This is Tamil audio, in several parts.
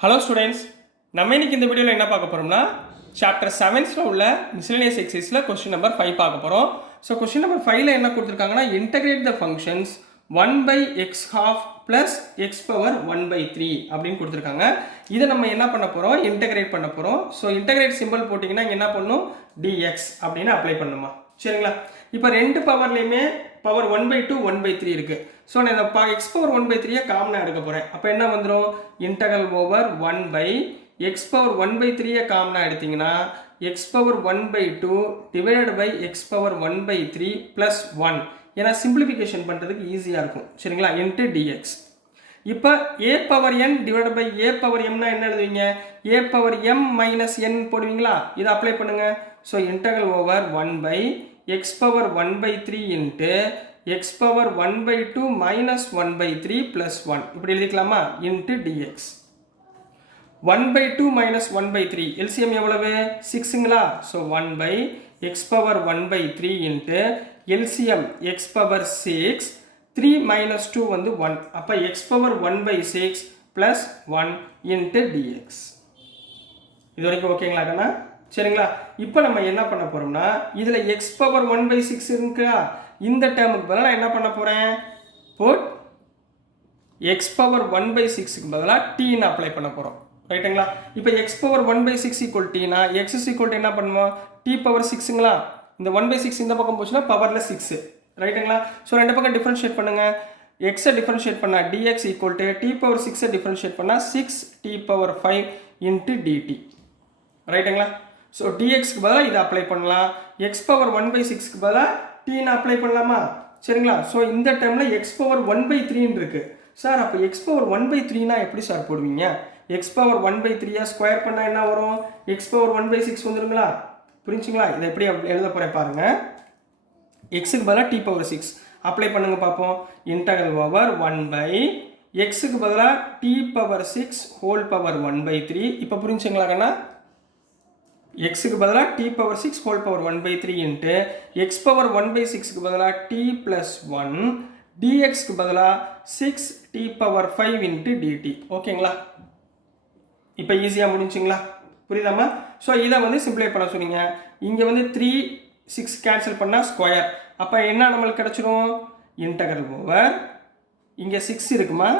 ஹலோ ஸ்டூடெண்ட்ஸ், நம்ம இன்னைக்கு இந்த வீடியோவில் என்ன பார்க்க போகிறோம்னா சாப்டர் 7ல் உள்ள மிஸ்லேனியஸ் எக்ஸசைஸில் கொஸ்டின் நம்பர் 5 பார்க்க போகிறோம். ஸோ கொஸ்டின் நம்பர் 5ல் என்ன கொடுத்துருக்காங்கன்னா இன்டகிரேட் த ஃபங்க்ஷன்ஸ் 1/x½ + x⁻1/3 அப்படின்னு கொடுத்துருக்காங்க. இதை நம்ம என்ன பண்ண போகிறோம், இன்டகிரேட் பண்ண போகிறோம். ஸோ இன்டகிரேட் சிம்பிள் போட்டிங்கன்னா இங்கே என்ன பண்ணணும், dx அப்படின்னு அப்ளை பண்ணணுமா. சரிங்களா, இப்போ ரெண்டு பவர்லையுமே பவர் 1/2 1/3 இருக்குது. ஸோ நான் இந்த x⁻1/3 காமனாக எடுக்க போகிறேன். அப்போ என்ன வந்துடும், இன்டகரல் ஓவர் 1/x⁻1/3 காமனாக எடுத்திங்கன்னா x⁻1/2 divided by x⁻1/3 plus 1. ஏன்னா சிம்பிளிஃபிகேஷன் பண்ணுறதுக்கு ஈஸியாக இருக்கும். சரிங்களா, இன்ட்டு dx. இப்போ a⁻n டிவைட் பை a⁻mனா என்ன எழுதுவீங்க, a⁻m - n போடுவீங்களா. இதை அப்ளை பண்ணுங்கள். So integral over 1/x⁻1/3 into x⁻1/2 - 1/3 plus 1 இப்படி எழுதிக்கலாமா, இன்ட்டு dx. 1/2 - 1/3 எல்சிஎம் எவ்வளவு, 6ங்களா. So 1/x⁻1/3 into LCM x⁻6 3 - 2 வந்து 1. அப்போ x⁻1/6 ப்ளஸ் 1 இன்ட்டு dx. இது வரைக்கும் ஓகேங்களா கண்ணா. சரிங்களா, இப்போ நம்ம என்ன பண்ண போகிறோம்னா இதில் x⁻1/6 இருக்கா, இந்த டேர்முக்கு பதிலாக நான் என்ன பண்ண போகிறேன், போட் x⁻1/6க்கு பதிலாக tன்னு அப்ளை பண்ண போகிறோம். ரைட்டுங்களா. இப்போ x⁻1/6 = tனா x என்ன பண்ணுவோம், t⁻6ங்களா. இந்த 1/6 இந்த பக்கம் போச்சுன்னா பவரில் 6. ரைட்டுங்களா. ஸோ ரெண்டு பக்கம் டிஃப்ரென்ஷியேட் பண்ணுங்கள். எக்ஸை டிஃப்ரென்ஷியேட் பண்ணால் dx = t⁻6 டிஃப்ரென்ஷியேட் பண்ணால் 6t⁻5 இன்ட்டு dt. ரைட்டுங்களா. ஸோ dxக்கு பதிலாக இதை அப்ளை பண்ணலாம், x⁻1/6க்கு பதிலாக tன்னு அப்ளை பண்ணலாமா. சரிங்களா. ஸோ இந்த டைமில் x⁻1/3 இருக்குது சார். அப்போ x⁻1/3னா எப்படி சார் போடுவீங்க, x⁻1/3 ஸ்கொயர் பண்ணால் என்ன வரும், x⁻1/6 வந்துருங்களா. புரிஞ்சுங்களா. இதை எப்படி எழுத போகிறேன் பாருங்கள். எக்ஸுக்கு பதிலாக t⁻6 அப்ளை பண்ணுங்க பார்ப்போம். இன்டகரல் ஓவர் 1/xக்கு பதிலாக t⁻6 ஹோல் பவர் 1/3. இப்போ புரிஞ்சுங்களா கண்ணா. எக்ஸுக்கு பதிலாக t⁻6 ஹோல் பவர் 1/3 இன்ட்டு x⁻1/6க்கு பதிலாக t ப்ளஸ் 1 dxக்கு பதிலாக 6t⁻5 இன்ட்டு dt. ஓகேங்களா. இப்போ ஈஸியாக முடிஞ்சுங்களா, புரியுதாமா. ஸோ இதை வந்து சிம்பிளை பண்ண சொன்னீங்க. இங்கே வந்து 3 6 கேன்சல் பண்ணால் ஸ்கொயர். அப்போ என்ன நம்மளுக்கு கிடச்சிரும், இன்டகரல் ஓவர் இங்கே 6 இருக்குமா,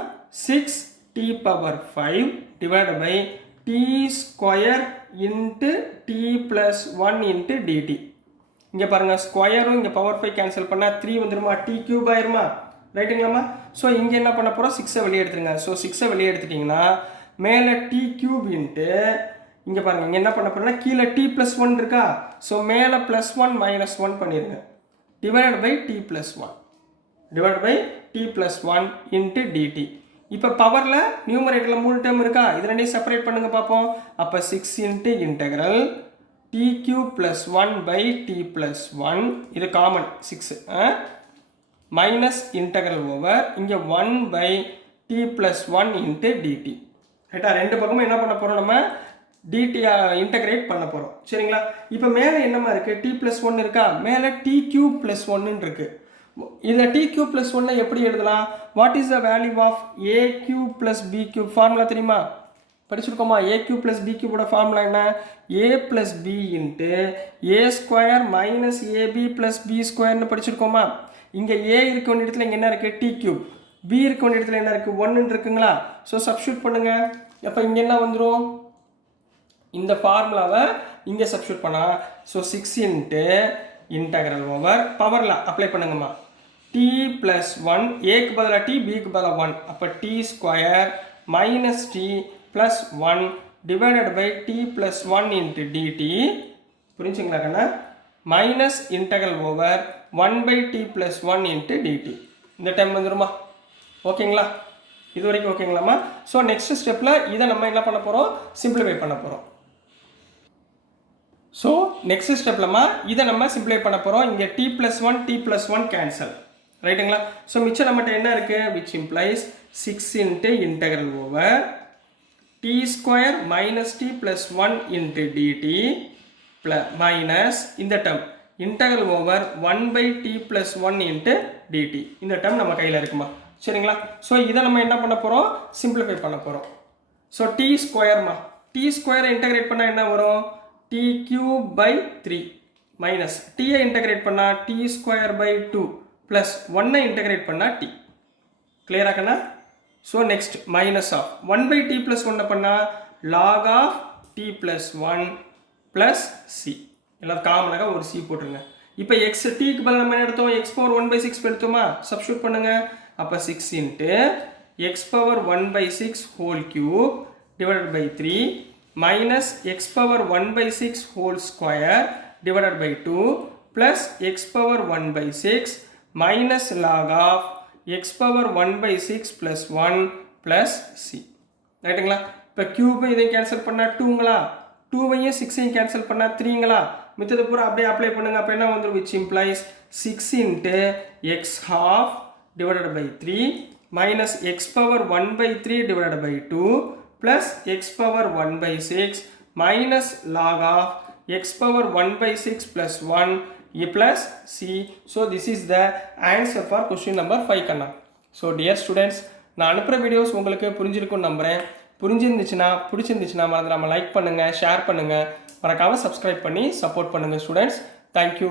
6t⁻5 divide by t square into t plus 1 into dt. இங்கே பாருங்கள், ஸ்கொயரும் இங்கே பவர் 5 கேன்சல் பண்ணால் 3 வந்துடுமா, t³ ஆயிருமா. ரைட்டுங்களாம்மா. ஸோ இங்கே என்ன பண்ண போகிறோம், 6ஐ வெளியே எடுத்துருங்க. ஸோ 6ஐ வெளியே எடுத்துட்டிங்கன்னா மேலே t³ இன்ட்டு இங்கே பாருங்கள், இங்கே என்ன பண்ண போகிறோம்னா கீழே t ப்ளஸ் 1 இருக்கா. ஸோ மேலே ப்ளஸ் 1 - 1 பண்ணிடுங்க, divide by t plus 1 divide by t plus 1 into dt. இப்போ பவரில் நியூமரேட்டரில் 3 டேர்ம் இருக்கா, இது ரெண்டையும் செப்பரேட் பண்ணுங்க பார்ப்போம். அப்போ 6 into integral t³ plus 1 by t plus 1, இது காமன் 6 மைனஸ் இன்டெக்ரல் ஓவர் இங்கே 1 by t plus 1 into dt. ரைட்டா, ரெண்டு பக்கமும் என்ன பண்ண போகிறோம், நம்ம dt இன்டகிரேட் பண்ண போகிறோம். சரிங்களா. இப்போ மேலே என்னமா இருக்குது, t ப்ளஸ் 1 இருக்கா, மேலே t³ ப்ளஸ் 1 இருக்குது. இதில் t³ ப்ளஸ் 1 எப்படி எழுதலாம், what is the value of a³ plus b³ formula தெரியுமா, படிச்சிருக்கோமா. a³ ப்ளஸ் b³ ஃபார்முலா என்ன, a plus b into a square minus ab plus b ஸ்கொயர்னு படிச்சிருக்கோமா. இங்கே a இருக்க வேண்டிய இடத்துல இங்கே என்ன இருக்குது, t³, b இருக்க வேண்டிய இடத்துல என்ன இருக்குது, 1 இருக்குங்களா. ஸோ சப்ஸ்டியூட் பண்ணுங்கள். அப்போ இங்கே என்ன வந்துடும், இந்த ஃபார்முலாவை இங்கே சப்ஸ்டியூட் பண்ணால் ஸோ 6 இன்ட்டு இன்டகரல் ஓவர் பவரில் அப்ளை பண்ணுங்கம்மா, t ப்ளஸ் 1 ஏக்கு பதிலாக t பிக்கு பதிலாக 1. அப்போ t square minus t plus 1 divided by t plus 1 into dt. புரிஞ்சுங்களா கண்ணா. Minus integral over 1/t plus 1 into dt. இந்த டைம் வந்துடுமா. ஓகேங்களா, இது வரைக்கும் ஓகேங்களாம்மா. ஸோ நெக்ஸ்ட் ஸ்டெப்பில் இதை நம்ம என்ன பண்ண போகிறோம், சிம்பிளிஃபை பண்ண போகிறோம். ஸோ நெக்ஸ்ட் ஸ்டெப்லமா இதை நம்ம சிம்பிளை பண்ண போகிறோம். இங்கே t plus 1 t plus 1 cancel. ரைட்டுங்களா. ஸோ மிச்சம் நம்மகிட்ட என்ன இருக்குது, which implies 6 into integral over t square minus t plus 1 into dt minus இந்த term integral over 1/t plus 1 into dt. இந்த டேர்ம் நம்ம கையில் இருக்குமா. சரிங்களா. ஸோ இதை நம்ம என்ன பண்ண போகிறோம், சிம்பிளிஃபை பண்ண போகிறோம். ஸோ டி ஸ்கொயர்மா, டி ஸ்கொயரை இன்டகிரேட் பண்ணால் என்ன வரும்? டி கியூப் பை 3 மைனஸ் டீயை இன்டகிரேட் பண்ணால் டி ஸ்கொயர் பை 2 ப்ளஸ் 1ஐ இன்டகிரேட் பண்ணால் டி. கிளியராகண்ணா? So next minus of 1 by t plus 1 பண்ணால் log of t plus 1 plus c. எல்லாம் காமனாக ஒரு சி போட்டுருங்க. இப்போ எக்ஸ் டீக்கு பதில் நம்ம என்ன எடுத்தோம்? X power 1/6 எடுத்தோமா? சப்ஸ்டியூட் பண்ணுங்க. அப்போ 6 into x power 1/6 whole cube divided by 3 minus x power 1/6 whole square divided by 2 plus x power 1/6 minus log of x power 1/6 plus 1 plus c. ரைட்டுங்களா? இப்போ கியூபை இதையும் கேன்சல் பண்ணால் 2ங்களா, 2வையும் 6ஐயும் கேன்சல் பண்ணால் 3ங்களா, மித்தது பூரா அப்படியே அப்ளை பண்ணுங்க. அப்போ என்ன வந்துடும்? Which implies 6 into x half divided by 3 minus x power 1/3 divided by 2 plus x power 1/6 minus log of x power 1/6 plus 1 plus c. So this is the answer for question number 5 கண்ணா. So dear students, நான் அனுப்புகிற வீடியோஸ் உங்களுக்கு புரிஞ்சிருக்கும்னு நம்புகிறேன். பிடிச்சிருந்துச்சுன்னா மறந்துடாமல் லைக் பண்ணுங்கள், ஷேர் பண்ணுங்கள், மறக்காமல் சப்ஸ்கிரைப் பண்ணி சப்போர்ட் பண்ணுங்கள் ஸ்டூடெண்ட்ஸ். தேங்க்யூ.